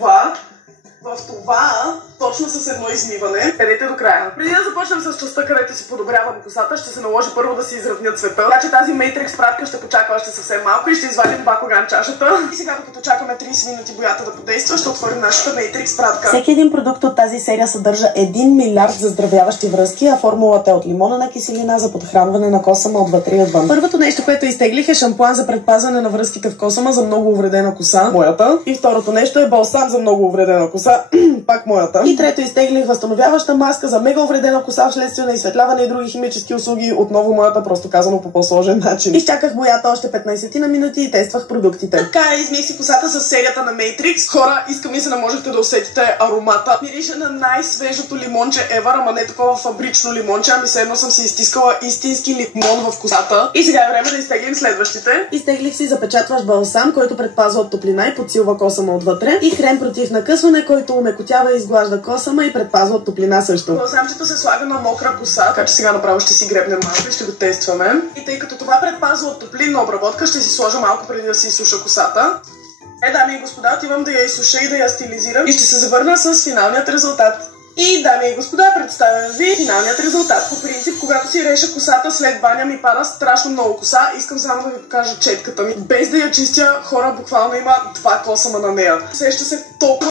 това точно с едно измиване. Гледайте до края. Преди да започнем с частта, където си подобрявам косата, ще се наложи първо да си изравня цвета. Така че тази Matrix пратка ще почака още съвсем малко и ще извадим бакоган чашата. И сега, докато чакаме 30 минути боята да подейства, ще отворим нашата Matrix пратка. Всеки един продукт от тази серия съдържа 1 милиард заздравяващи връзки, а формулата е от лимонена киселина за подхранване на косама отвътре и отвън. Първото нещо, което изтеглих, е шампуан за предпазване на връзките в косама за много увредена коса, моята. И второто нещо е балсам за много увредена коса, пак моята. И трето изтеглих възстановяваща маска за мега увредена коса вследствие на изсветляване и други химически услуги, отново моята, просто казано по по-сложен начин. Изчаках боята още 15 на минути и тествах продуктите. Така измих си косата с серията на Matrix. Хора, искам и се да можете да усетите аромата. Мирише на най-свежото лимонче ever, ама не такова фабрично лимонче, ами все едно съм си изтискала истински лимон в косата. И сега е време да изтеглим следващите. Изтеглих си запечатващ балсам, който предпазва от топлина и подсилва косама отвътре, и крем против накъсване, който умекотява и изглажда косама и предпазва от топлина също. Балсамчето се слага на мокра коса, така че сега направо ще си гребнем малко и ще го тестваме. И тъй като това предпазва от топлинна обработка, ще си сложа малко преди да си изсуша косата. Дами и господа, отивам да я изсуша и да я стилизирам и ще се завърна с финалният резултат. И, дами и господа, представям ви финалният резултат. По принцип, когато си реша косата след баня, ми пада страшно много коса. Искам само да ви покажа четката ми. Без да я чистя, хора, буквално има 2 косама на нея. Сеща се толкова